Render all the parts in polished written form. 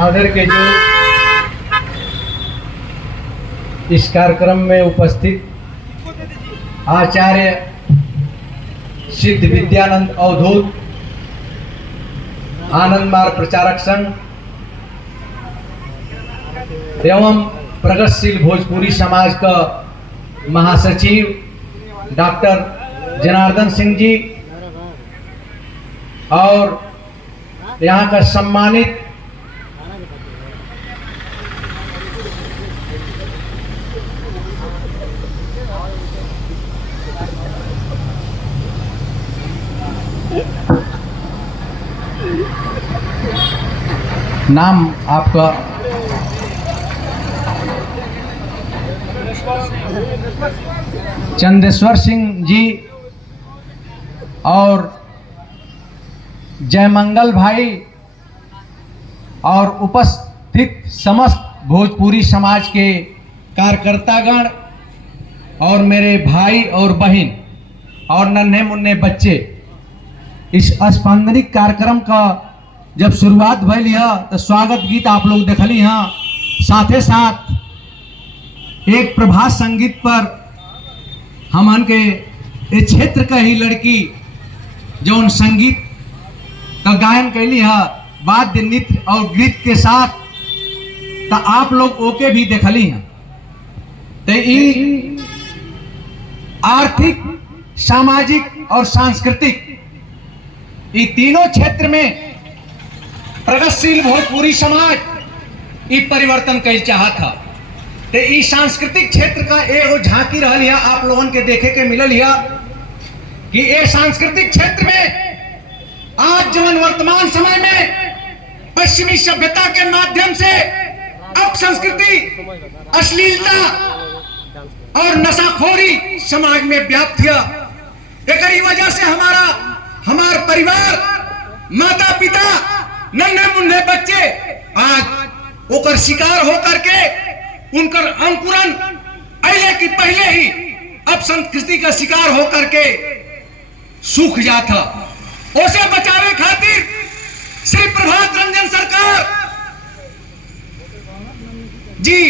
आदर के जो इस कार्यक्रम में उपस्थित आचार्य सिद्ध विद्यानंद अवधूत आनंद मार्ग प्रचारक संघ एवं प्रगतिशील भोजपुरी समाज का महासचिव डॉक्टर जनार्दन सिंह जी और यहाँ का सम्मानित नाम आपका चंदेश्वर सिंह जी और जयमंगल भाई और उपस्थित समस्त भोजपुरी समाज के कार्यकर्तागण और मेरे भाई और बहन और नन्हे मुन्ने बच्चे, इस स्पंदनिक कार्यक्रम का जब शुरुआत भइल है तो स्वागत गीत आप लोग देखली हैं, साथे साथ एक प्रभात संगीत पर हमन के इस क्षेत्र का ही लड़की जो संगीत का गायन कैली है वाद्य नृत्य और गीत के साथ, तो आप लोग ओके भी देखली हैं। तो ये आर्थिक, सामाजिक और सांस्कृतिक ये तीनों क्षेत्र में प्रगतिशील भोजपुरी समाज ये परिवर्तन कर चाहत था। तो ये सांस्कृतिक क्षेत्र का एगो झांकी रहल है, आप लोगन के देखे के मिलल है कि ये सांस्कृतिक क्षेत्र में आज जीवन वर्तमान समय में पश्चिमी सभ्यता के माध्यम से अब संस्कृति, अश्लीलता और नशाखोरी समाज में व्याप्त है। एक वजह से हमारा परिवार, माता पिता, नन्हे मुन्ने बच्चे आज ओकर शिकार होकर के उनकर अंकुरन अले की पहले ही अब संस्कृति का शिकार होकर के सूख जाता। उसे बचावे खातिर श्री प्रभात रंजन सरकार जी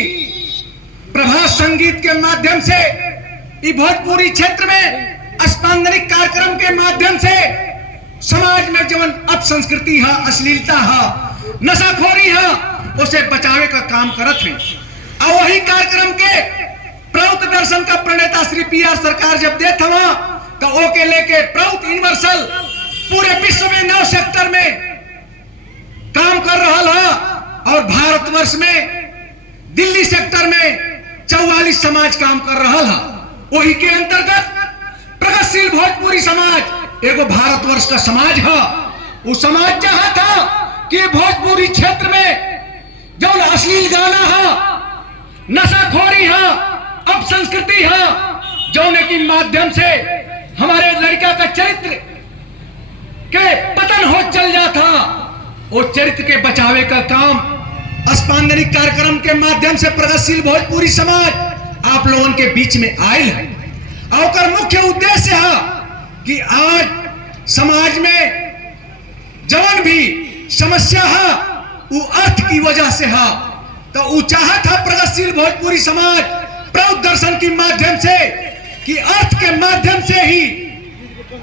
प्रभात संगीत के माध्यम से इस भोजपुरी क्षेत्र में स्पंदनिक कार्यक्रम के माध्यम से समाज में जीवन अब संस्कृति है, अश्लीलता है, नशाखोरी है, उसे बचावे का काम करत है। और वही कार्यक्रम के प्रौत दर्शन का प्रणेता श्री पी.आर. सरकार जब देत हवा तो ओके लेके प्रौत यूनिवर्सल पूरे विश्व में 9 सेक्टर में काम कर रहा है और भारतवर्ष में दिल्ली सेक्टर में 44 समाज काम कर रहा है। वही के अंतर्गत प्रगतिशील भोजपुरी समाज एगो भारतवर्ष का समाज है। वो समाज चाहता था कि भोजपुरी क्षेत्र में जो अश्लील गाना है, नशाखोरी है, अब संस्कृति है, जौने की माध्यम से हमारे लड़का का चरित्र के पतन हो चल जाता, वो चरित्र के बचावे का काम स्पंदनिक कार्यक्रम के माध्यम से प्रगतिशील भोजपुरी समाज आप लोगों के बीच में आयल है। और मुख्य उद्देश्य है कि आज समाज में जवन भी समस्या है वो अर्थ की वजह से है, तो वो चाहत है प्रगतिशील भोजपुरी समाज प्रौत दर्शन के माध्यम से कि अर्थ के माध्यम से ही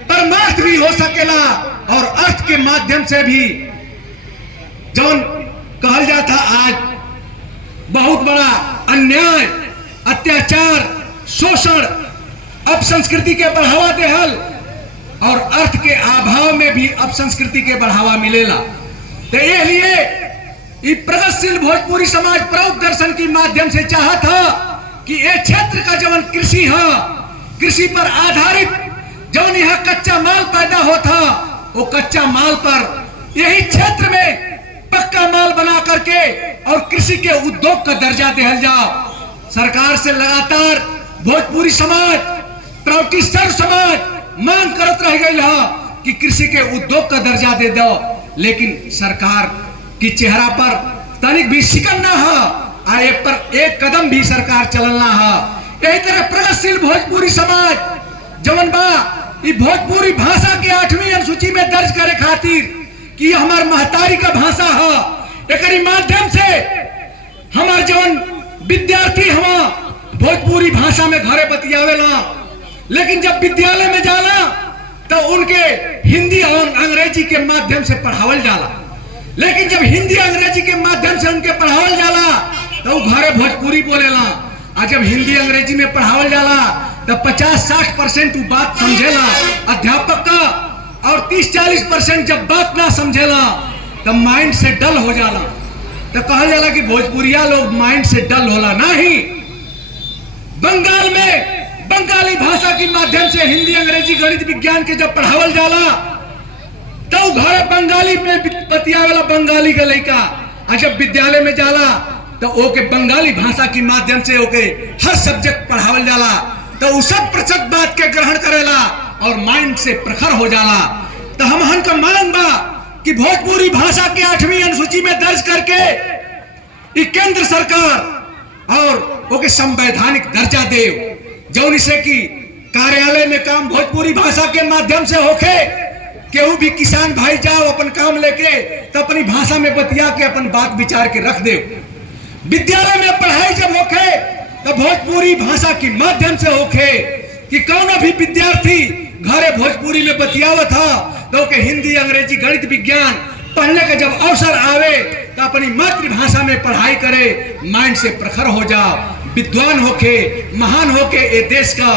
परमार्थ भी हो सकेला और अर्थ के माध्यम से भी जौन कहल जाता आज बहुत बड़ा अन्याय, अत्याचार, शोषण, अब संस्कृति के बढ़ावा देहल और अर्थ के अभाव में भी अब संस्कृति के बढ़ावा मिलेला। तो ये लिए प्रगतिशील भोजपुरी समाज प्रौत दर्शन के माध्यम से चाहत है कि ये क्षेत्र का जवन कृषि है, कृषि पर आधारित जौन यहाँ कच्चा माल पैदा होता, वो कच्चा माल पर यही क्षेत्र में पक्का माल बना करके और कृषि के उद्योग का दर्जा दिया जाओ। सरकार से लगातार भोजपुरी समाज, प्रौतिस्तर समाज मांग करत रह गई है कि कृषि के उद्योग का दर्जा दे दो, लेकिन सरकार की चेहरा पर तनिक भी शिकन ना है, आए पर एक कदम भी सरकार चलना है। यही तरह प्रगतिशील भोजपुरी समाज जवन बा भोजपुरी भाषा की 8वीं अनुसूची में दर्ज करे खातिर कि हमार महतारी का भाषा है, एकरी माध्यम से हमार जवन विद्यार्थी हवा भोजपुरी भाषा में घरे बतियावेला, लेकिन जब विद्यालय में जाला तो उनके हिंदी और अंग्रेजी के माध्यम से पढ़ावल जाला। लेकिन जब हिंदी अंग्रेजी के माध्यम से उनके पढ़ावल जाला तो घरे भोजपुरी बोलेला, और जब हिंदी अंग्रेजी में पढ़ावल जाला तो 50-60% बात समझेला अध्यापक का, और 30-40% जब बात ना समझेला तो माइंड से डल हो जाला। तो कहल जाला कि भोजपुरिया लोग माइंड से डल होला नहीं। बंगाल में बंगाली भाषा के माध्यम से हिंदी अंग्रेजी गणित विज्ञान के जब पढ़ावल जाला तो घरे बंगाली में बतियावेला बंगाली का लड़का, और जब विद्यालय में जाला तो ओके बंगाली भाषा के माध्यम से ओके हर सब्जेक्ट पढ़ावल जाला, तो उ 100% बात के ग्रहण करेला और माइंड से प्रखर हो जाला। तो हम का मांग बा कि भोजपुरी भाषा के 8वीं अनुसूची में दर्ज करके केंद्र सरकार और ओके संवैधानिक दर्जा दे, जौन से कि कार्यालय में काम भोजपुरी भाषा के माध्यम से होके, केहू भी किसान भाई जाओ अपन काम लेके तो अपनी भाषा में बतिया के अपन बात विचार के रख दे। विद्यालय में पढ़ाई जब होके तो भोजपुरी भाषा के माध्यम से होके, कि कौन भी विद्यार्थी घरे भोजपुरी में बतियावत था तो के हिंदी अंग्रेजी गणित विज्ञान पढ़ने का जब अवसर आवे तो अपनी मातृभाषा में पढ़ाई करे, माइंड से प्रखर हो जा, विद्वान होके महान होके ये देश का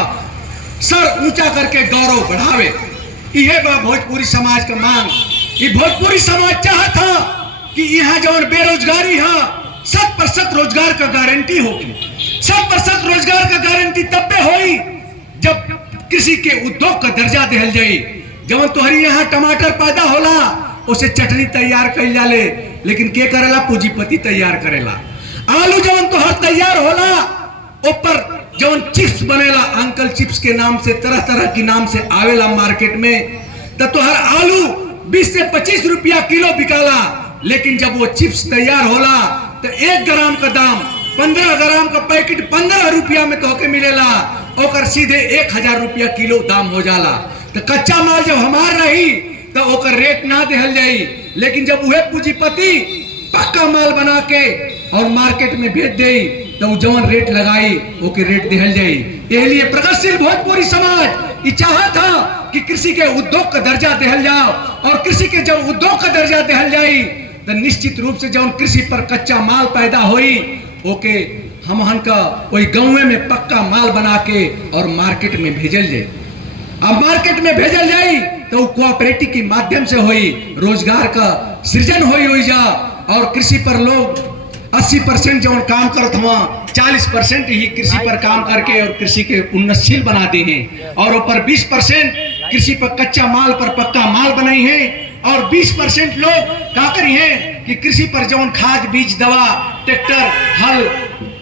सर ऊंचा करके गौरव बढ़ावे। यह बा भोजपुरी समाज का मांग। ये भोजपुरी समाज चाहता कि यहाँ जवन बेरोजगारी है 100% रोजगार का गारंटी होगी। 100% रोजगार का गारंटी तब पे होई जब कृषि के उद्योग का दर्जा दिहल जाई। जवन तोहरी यहाँ टमाटर पैदा होला उसे चटनी तैयार कइल जाले, लेकिन के करेला? पूंजीपति तैयार करेला। आलू जवन तोहर तैयार होला ऊपर जवन चिप्स बनेला, अंकल चिप्स के नाम से तरह तरह की नाम से आवेला मार्केट में, तो तोहर आलू 20 से 25 रुपया किलो बिकाला, लेकिन जब वो चिप्स तैयार होला तो 1 ग्राम का दाम 15 ग्राम का पैकेट 15 रुपया में तोहके मिलेला, ओकर सीधे 1000 रुपया किलो दाम हो जाला। तो कच्चा माल जब हमार रही तो ओकर रेट ना देहल जाई, लेकिन जब वह पूंजीपति पक्का माल बना के और मार्केट में भेज दे तो जवन रेट लगाई ओके रेट देहल जाई। यही लिए प्रगतिशील भोजपुरी समाज ये चाहत था कि कृषि के उद्योग का दर्जा देहल जाओ, और कृषि के जब उद्योग का दर्जा देहल जाई तो निश्चित रूप से जवन कृषि पर कच्चा माल पैदा होई ओके हमहन का वही गाँव में पक्का माल बना के और मार्केट में भेजल जाए। अब मार्केट में भेजल जाई तो कोऑपरेटिव के माध्यम से हुई रोजगार का सृजन हुई जा, और कृषि पर लोग 80% जो काम करत हुआ 40% ही कृषि पर काम करके और कृषि के उन्नतशील बनाते हैं, और ऊपर 20% कृषि पर कच्चा माल पर पक्का माल बनाई है, और 20% लोग क्या करी हैं कि कृषि पर जौन खाद बीज दवा ट्रैक्टर हल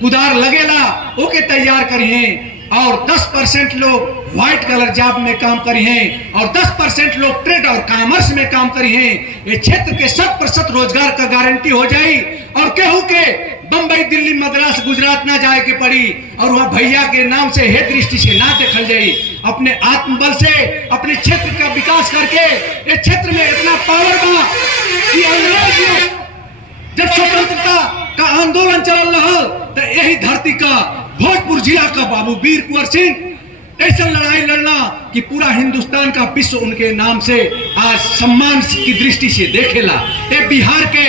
कुदार लगेला ओके तैयार करी हैं, और 10% लोग व्हाइट कलर जॉब में काम करी हैं, और 10% लोग ट्रेड और कॉमर्स में काम करी हैं। ये क्षेत्र के 100% रोजगार का गारंटी हो जाए, और केहू के बंबई दिल्ली मद्रास गुजरात ना जाए के पड़ी, और वहाँ भैया के नाम से हे दृष्टि से ना देखल जाए। अपने आत्मबल से अपने क्षेत्र का विकास करके ये क्षेत्र में इतना पावर बा कि अंग्रेज जब स्वतंत्रता का आंदोलन चल रहा तो यही धरती का भोजपुर जिला का बाबू वीर कुंवर सिंह ऐसा लड़ाई लड़ना कि पूरा हिंदुस्तान का विश्व उनके नाम से आज सम्मान की दृष्टि से देखेला। ये बिहार के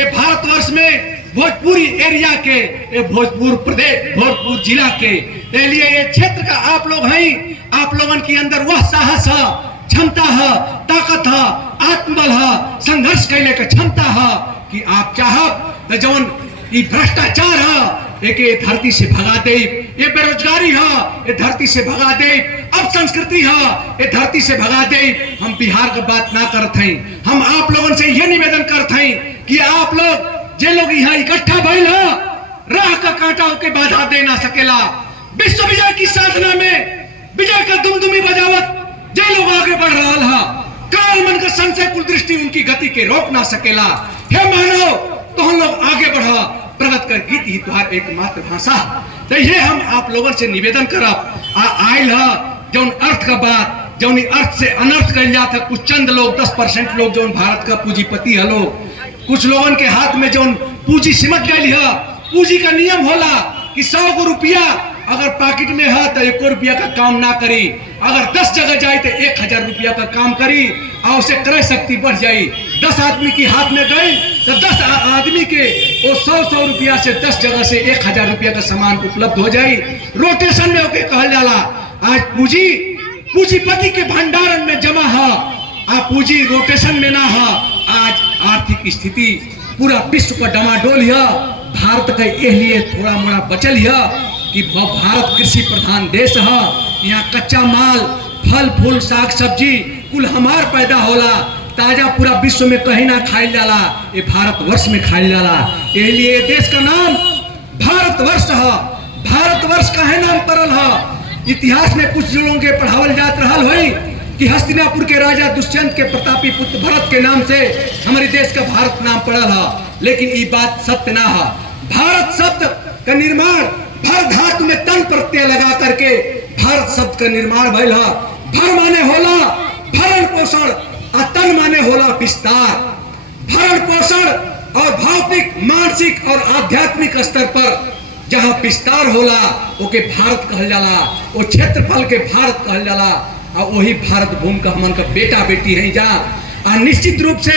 ये भारतवर्ष में भोजपुरी एरिया के ये भोजपुर प्रदेश भोजपुर जिला के लिए ये क्षेत्र का आप लोग हैं। आप लोगन के अंदर वह साहस है, क्षमता है, ताकत है, आत्मबल है, संघर्ष करने का क्षमता है कि आप चाहब तो जवन ये भ्रष्टाचार है एक ये धरती से भगा दे, ये बेरोजगारी है ये धरती से भगा दे, अब संस्कृति है ये धरती से भगा दे। हम बिहार का बात ना करते हैं, हम आप लोगों से यह निवेदन करते हैं कि आप लोग जे लोग यहाँ इकट्ठा भइल है राह का कांटा होके बाधा दे ना सकेला। विश्व विजय की साधना में विजय का दुमदुमी बजावत जे लोग आगे बढ़ रहा है, काल मन का संशय कुल दृष्टि उनकी गति के रोक ना सकेला। हे मानव तो हम लोग आगे बढ़ा, प्रगत कर गीत ही तुम्हार एकमात्र भाषा। तो ये हम आप लोगों से निवेदन करब आयल है जौन अर्थ का बात जौन अर्थ से अनर्थ कल जाता। कुछ चंद लोग 10% लोग जौन भारत का पूंजीपति है लोग कुछ लोगन के हाथ में जो पूंजी सिमट गई है। पूंजी का नियम होला कि 100 गो रुपया अगर पॉकेट में है तो 1 रुपया का काम ना करी, अगर 10 जगह जाए तो 1000 रुपया का काम करी और उसे क्रय शक्ति बढ़ जाई। 10 आदमी के हाथ में गई तो 10 आदमी के वो 100 रुपया से 10 जगह से 1000 रुपया का सामान उपलब्ध हो जाई। रोटेशन में ओके कहल जाला। आज पूंजीपति के भंडारण में जमा है, आ पूंजी रोटेशन में ना है। आज आर्थिक स्थिति पूरा विश्व का डमाडोल है। भारत का लिए थोड़ा मोड़ा बचल है कि भारत कृषि प्रधान देश है। यहाँ कच्चा माल, फल फूल, साग सब्जी कुल हमार पैदा होला। ताजा पूरा विश्व में कहीं ना खाइल जाला, ये भारतवर्ष में खाइल जाला। इसलिए देश का नाम भारतवर्ष है। भारतवर्ष काहे नाम पड़ल है? इतिहास में कुछ लोगों के पढ़ावल जात रहल हुई कि हस्तिनापुर के राजा दुष्यंत के प्रतापी पुत्र भरत के नाम से हमारे देश का भारत नाम पड़ल है, लेकिन ये बात सत्य ना है। भारत शब्द का निर्माण भर धातु में तन प्रत्यय लगा करके भारत शब्द का निर्माण भइल है। भर माने होला भरण पोषण और तन माने होला विस्तार। भरण पोषण और भौतिक, मानसिक और आध्यात्मिक स्तर पर जहाँ विस्तार होला ओके भारत कहल जाला, वो क्षेत्रफल के भारत कहल जाला। और वही भारत भूमि का हमन का बेटा बेटी है। जहाँ निश्चित रूप से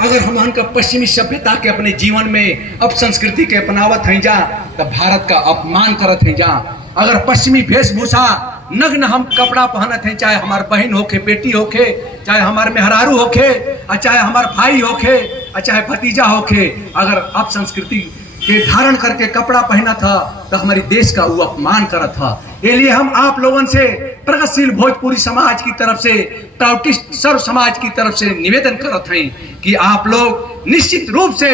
अगर हम का पश्चिमी सभ्यता के अपने जीवन में अब संस्कृति के अपनावत हैं जा तो भारत का अपमान करत हैं जा। अगर पश्चिमी वेशभूषा नग्न हम कपड़ा पहनत हैं, चाहे हमार बहन होके, बेटी होके, चाहे हमार मेहरारू होके, चाहे हमार भाई होके, चाहे भतीजा होके, अगर अब संस्कृति के धारण करके कपड़ा पहना था तो हमारे देश का वो अपमान करत था। इसलिए हम आप लोगों से प्रगतिशील भोजपुरी समाज की तरफ से, टाउटिस्ट सर्व समाज की तरफ से निवेदन करत हैं कि आप लोग निश्चित रूप से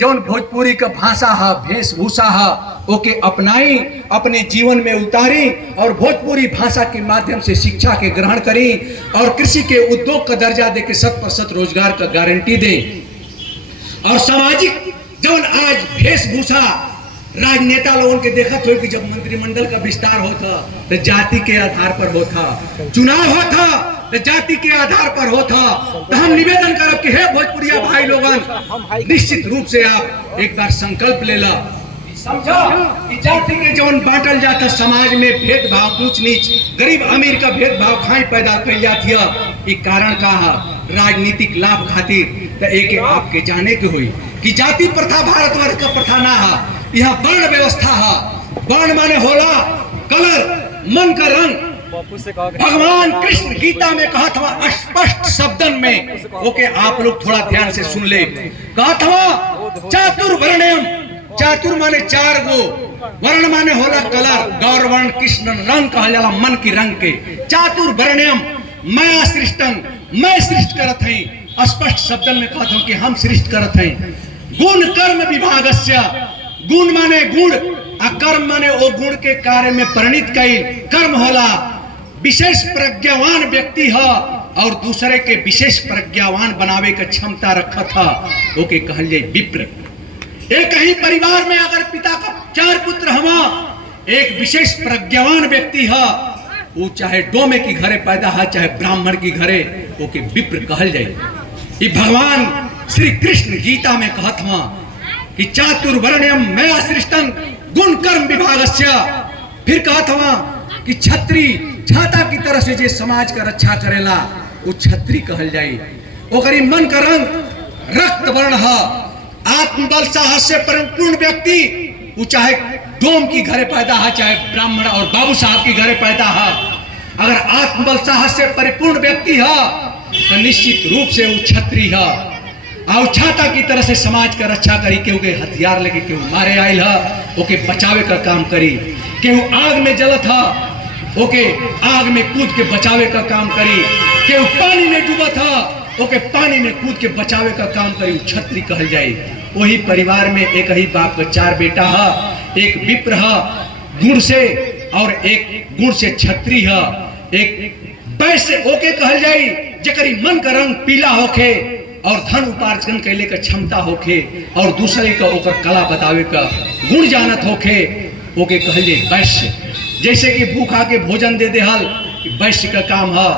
जो भोजपुरी का भाषा है, वेशभूषा है, ओके अपनाई, अपने जीवन में उतारी और भोजपुरी भाषा के माध्यम से शिक्षा के ग्रहण करी और कृषि के उद्योग का दर्जा दे के 100% रोजगार का गारंटी दें। और सामाजिक जो आज वेशभूषा राजनेता लोगों के देखत हो कि जब मंत्रिमंडल का विस्तार होता तो जाति के आधार पर होता, चुनाव होता तो जाति के आधार पर होता। तो हम निवेदन करब कि हे भोजपुरिया भाई लोगन, निश्चित रूप से आप एक बार संकल्प ले ला, समझो कि जाति के जौन बांटल जाता समाज में भेदभाव, ऊंच नीच, गरीब अमीर का भेदभाव खाई पैदा कर जाती है। ये कारण का है राजनीतिक लाभ खातिर। तो एक आपके जाने के हुई कि जाति प्रथा भारतवर्ष का प्रथा ना है, यहाँ वर्ण व्यवस्था है। वर्ण माने होला कलर, मन का रंग। भगवान कृष्ण गीता में कहा था स्पष्ट शब्दन में, ओके आप लोग थोड़ा ध्यान से सुन ले। कहा था चातुर्वर्ण्यम, चातुर माने 4 गो, वर्ण माने होला कलर, गौर वर्ण कृष्ण रंग कहा जाला, मन की रंग के। चातुर्वर्ण्यम मैं सृष्टन, मैं सृष्ट करत हई। स्पष्ट शब्दन में कहता हूं कि हम सृष्ट करत हई। गुण कर्म विभागस्य, गुण माने गुण आ कर्म माने वो गुण के कार्य में परिणित कई। कर्म होला विशेष प्रज्ञावान व्यक्ति है और दूसरे के विशेष प्रज्ञावान बनावे के क्षमता रखा था, ओके कहल जाए विप्र। एक ही परिवार में अगर पिता का 4 पुत्र हवा, एक विशेष प्रज्ञावान व्यक्ति है, वो चाहे डोमे की घरे पैदा है चाहे ब्राह्मण की घरे, ओके विप्र कहल जाए। ये भगवान श्री कृष्ण गीता में कहत हुआ कि चातुर्वर्ण्यम मैं सृष्टं गुण कर्म विभागस्य। फिर कहत हुआ कि छत्री, छाता की तरह से जे समाज का रक्षा करेला वो छत्री कहल जाए। ओकरी मन का रंग रक्त वर्ण है। आत्मबल साहस से परिपूर्ण व्यक्ति, वो चाहे डोम की घरे पैदा है चाहे ब्राह्मण और बाबू साहब की घरे पैदा है, अगर आत्मबल साहस से परिपूर्ण व्यक्ति है तो निश्चित रूप से वो छत्री है और छाता की तरह से समाज का रक्षा करी। केहू के हथियार लेके केहू मारे आयल है, ओके बचावे का काम करी। केहू आग में जलत है, ओके आग में कूद के बचावे का काम करी। केहू पानी में डूबत है, ओके पानी में कूद के बचावे का काम करी। छत्री कहल जाए। वही परिवार में एक ही बाप का 4 बेटा है, एक विप्र है गुण से और एक गुण से छत्री है, एक वैश्य ओके कहल जाए जकरी मन का रंग पीला होके और धन उपार्जन कैले का क्षमता होके और दूसरे का ओकर कला बतावे का गुण जानत होके, ओके कहल जाए वैश्य। जैसे कि भूखा के भोजन दे देहल, वैश्य का काम है।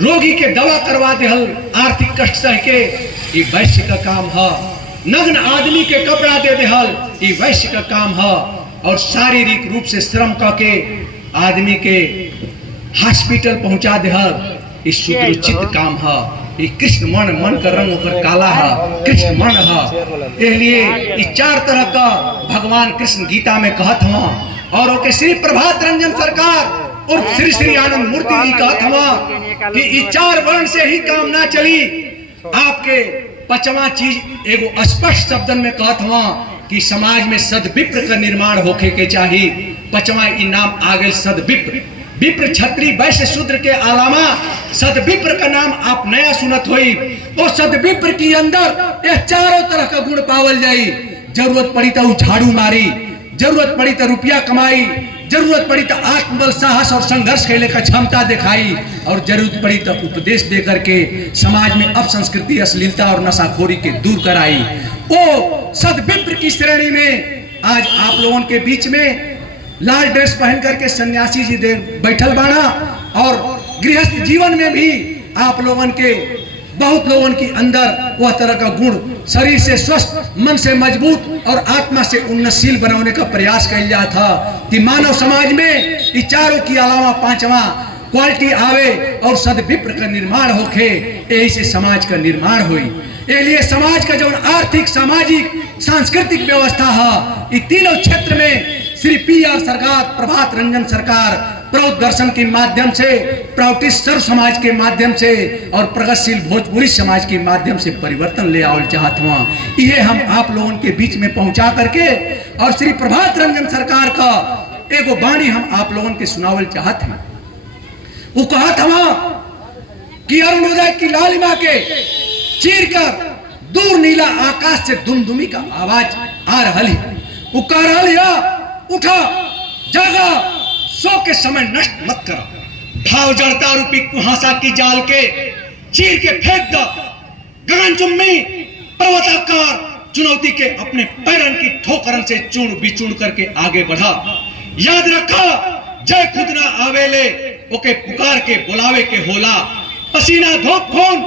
रोगी के दवा करवा देहल आर्थिक कष्ट सह के, ये वैश्य का काम है। नग्न आदमी के कपड़ा दे देहल ई वैश्य का काम है। और शारीरिक रूप से श्रम करके आदमी के हॉस्पिटल पहुंचा देहल ई शुद्रोचित काम है। ये कृष्ण मन का रंग ओकर काला है, कृष्ण मन है। इसलिए ये चार तरह का भगवान कृष्ण गीता में कहत हुआ। और ओके श्री प्रभात रंजन सरकार और श्री श्री आनंद मूर्ति जी कहत हुआ कि ये चार वर्ण से ही काम ना चली। आपके पांचवा चीज एगो स्पष्ट शब्दन में कहत हुआ कि समाज में सदविप्र का निर्माण होके के चाहिए। पांचवा इनाम आगे सदविप्र, विप्र क्षत्रिय वैश्य शूद्र के अलावा सदविप्र का नाम आप नया सुनत होई। वो सदविप्र के अंदर ये चारों तरह का गुण पावल जाई। जरूरत पड़ी तो झाड़ू मारी, जरूरत पड़ी तो रुपया कमाई, जरूरत पड़ी तो आत्मबल साहस और संघर्ष कैले का क्षमता दिखाई, और जरूरत पड़ी तो उपदेश दे करके समाज में अपसंस्कृति, अश्लीलता और नशाखोरी के दूर कराई। वो सदविप्र की श्रेणी में आज आप लोगों के बीच में लाल ड्रेस पहन करके सन्यासी जी दे बैठल बाना। और गृहस्थ जीवन में भी आप लोगों के बहुत लोगों के अंदर वह तरह का गुण, शरीर से स्वस्थ, मन से मजबूत और आत्मा से उन्नतशील बनाने का प्रयास किया जाता था कि मानव समाज में ये चारों के अलावा पांचवा क्वालिटी आवे और सदविप्र का निर्माण होके। यही से समाज का निर्माण हुई। इसलिए समाज का जो आर्थिक, सामाजिक, सांस्कृतिक व्यवस्था है, ये तीनों क्षेत्र में श्री PR सरकार, प्रभात रंजन सरकार प्रौद्ध दर्शन के माध्यम से, प्रावटिश सर्व समाज के माध्यम से और प्रगतिशील भोजपुरी समाज के माध्यम से परिवर्तन ले आवल चाहत हुआ। ये हम आप लोगों के बीच में पहुंचा करके और श्री प्रभात रंजन सरकार का एगो वाणी हम आप लोगों के सुनावल चाहत हैं। वो कहत हुआ कि अरुणोदय की लालिमा के चीर कर दूर नीला आकाश से दुमदुमी का आवाज आ रही। वो कह रहा, उठा जागा, सो के समय नष्ट मत करो। भाव जड़ता रूपी कुहासा की जाल के चीर के फेंक दो। गगनचुम्बी पर्वताकार चुनौती के अपने पैरन की ठोकरन से चूर्ण बिचूर्ण करके आगे बढ़ा। याद रखा, जय खुद ना आवेले ओके पुकार के बुलावे के होला। पसीना धोप खून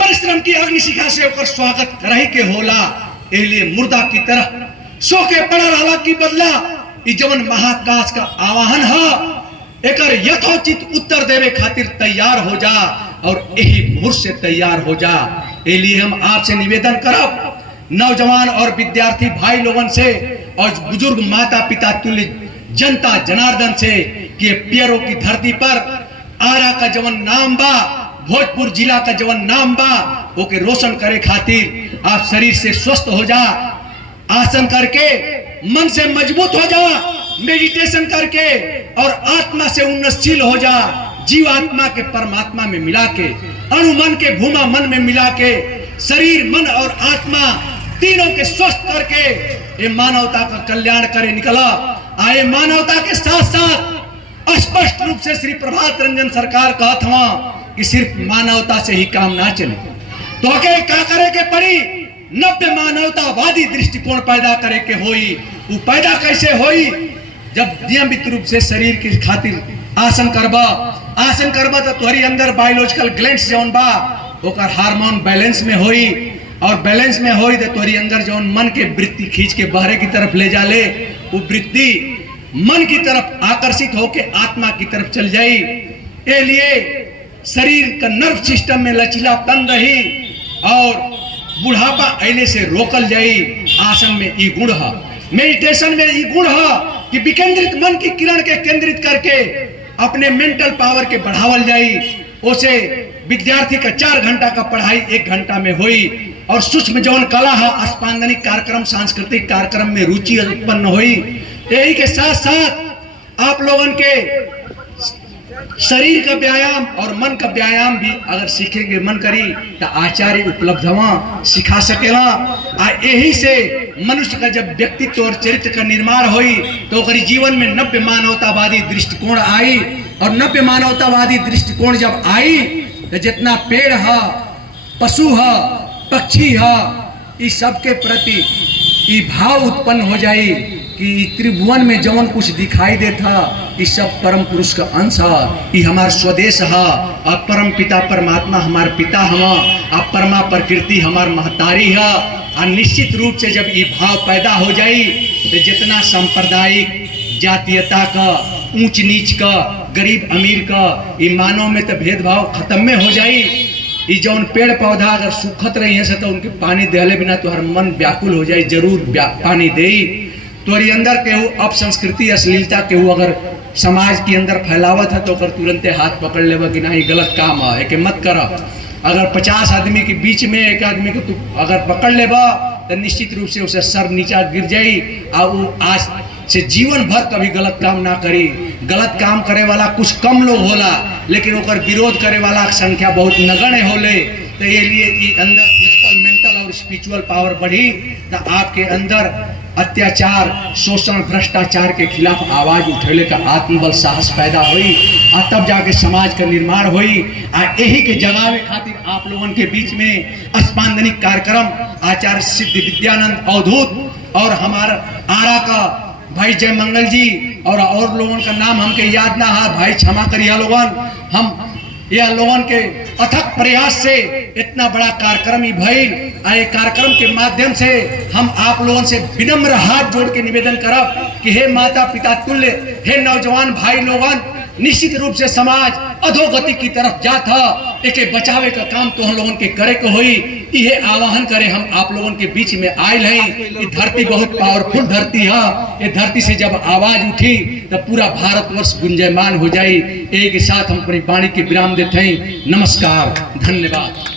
परिश्रम की अग्निशिखा से ओकर स्वागत करही के होला। इसलिए मुर्दा की तरह सो के पड़ा रहला की बदला ई जवन महाकाश का आवाहन है, एकर यथोचित उत्तर देवे खातिर तैयार हो जा और यही मुहूर्त से तैयार हो जा। इसलिए हम आपसे निवेदन करब, नौजवान और विद्यार्थी भाई लोगन से और बुजुर्ग माता पिता तुल्य जनता जनार्दन से कि पियरों की धरती पर आरा का जवन नाम बा, भोजपुर जिला का जवन नाम बा, ओके रोशन करे खातिर आप शरीर से स्वस्थ हो जा, आसन करके मन से मजबूत हो जा, मेडिटेशन करके और आत्मा से उन्नतशील हो जा। जीवात्मा के परमात्मा में मिला के, अणुमन के भूमा मन में मिला के, शरीर मन और आत्मा तीनों के स्वस्थ करके ये मानवता का कल्याण करे निकला। आए मानवता के साथ साथ स्पष्ट रूप से श्री प्रभात रंजन सरकार कहत हुआ कि सिर्फ मानवता से ही काम ना चले, तो आगे क्या करे के पड़ी? नव्य मानवतावादी दृष्टिकोण पैदा करे के होई। वो पैदा कैसे होई? जब नियमित रूप से शरीर के खातिर आसन करबा तो तुम्हारी अंदर बायोलॉजिकल ग्लैंड्स जौन बा ओकर हार्मोन बैलेंस में होई, और बैलेंस में होई तो तुम्हारी अंदर जौन मन के वृत्ति खींच के बाहर की तरफ ले जाले, वो वृत्ति मन की तरफ आकर्षित होके आत्मा की तरफ चल जाई। ये लिए शरीर का नर्व सिस्टम में लचीलापन रही और बुढ़ापा अले से रोकल जाई। आसन में ई गुण है, मेडिटेशन में ई गुण है कि विकेंद्रित मन की किरण के केंद्रित करके अपने मेंटल पावर के बढ़ावल जाई। उसे विद्यार्थी का 4 घंटा का पढ़ाई 1 घंटा में हुई, और सूक्ष्म जौन कला है, अस्पांदनिक कार्यक्रम, सांस्कृतिक कार्यक्रम में रुचि उत्पन्न हुई। यही के साथ साथ आप लोगन के शरीर का व्यायाम और मन का व्यायाम भी अगर सीखेंगे मन करी तो आचार्य उपलब्ध हुआ सिखा सकेला। यही से मनुष्य का जब व्यक्तित्व और चरित्र का निर्माण हुई तो जीवन में नव्य मानवतावादी दृष्टिकोण आई, और नव्य मानवतावादी दृष्टिकोण जब आई तो जितना पेड़ है, पशु है, पक्षी है, इस सब के प्रति ई भाव उत्पन्न हो जाई कि त्रिभुवन में जवन कुछ दिखाई देता इस सब परम पुरुष का अंश है, ये हमार स्वदेश है। और परम पिता परमात्मा हमार पिता हम, और परमा प्रकृति हमार महतारी है। और निश्चित रूप से जब ये भाव पैदा हो जाई तो जितना सांप्रदायिक जातीयता का, ऊंच नीच का, गरीब अमीर का, ये मानव में तो भेदभाव खत्म में हो जाई। ये जौन पेड़ पौधा अगर सूखत रही है से तो उनके पानी देले बिना तो हर मन व्याकुल हो जाए, जरूर पानी दे। तो ये अंदर केहू अपसंस्कृति अश्लीलता केहू अगर समाज के अंदर फैलावत है तो अगर तुरंते हाथ पकड़ लेवा कि नहीं गलत काम है, एक मत कर। अगर 50 आदमी के बीच में एक आदमी को तू अगर पकड़ लेबा तो निश्चित रूप से उसे सर नीचा गिर जाई और वो आज से जीवन भर कभी गलत काम ना करी। गलत काम करे वाला कुछ कम लोग होला, लेकिन ओकर विरोध करे वाला संख्या बहुत नगण्य होले। तो ये लिए ये अंदर फिजिकल, मेंटल और स्पिरिचुअल पावर बढ़ी तो आपके अंदर अत्याचार, शोषण, भ्रष्टाचार के खिलाफ आवाज उठेले का आत्मबल, साहस पैदा हुई और तब जाके समाज का निर्माण हुई। और यही के जगावे खातिर आप लोगों के बीच में अस्पांदनिक कार्यक्रम आचार्य सिद्ध विद्यानंद अवधूत और हमारा आरा का भाई जय मंगल जी और लोगों का नाम हमके याद ना है, भाई क्षमा करिए लोगन। हम यह लोगन के अथक प्रयास से इतना बड़ा कार्यक्रम ही भइल। आए कार्यक्रम के माध्यम से हम आप लोगों से विनम्र हाथ जोड़ के निवेदन करब कि हे माता पिता तुल्य, हे नौजवान भाई लोगन, निश्चित रूप से समाज अधोगति की तरफ जाता, एके बचावे का काम तो हम लोगों के करे को हुई। यह आवाहन करे हम आप लोगों के बीच में आयल हैं। ये धरती बहुत पावरफुल धरती है। ये धरती से जब आवाज उठी तो पूरा भारतवर्ष गुंजयमान हो जाए। एक साथ हम अपनी वाणी के विराम देते हैं। नमस्कार, धन्यवाद।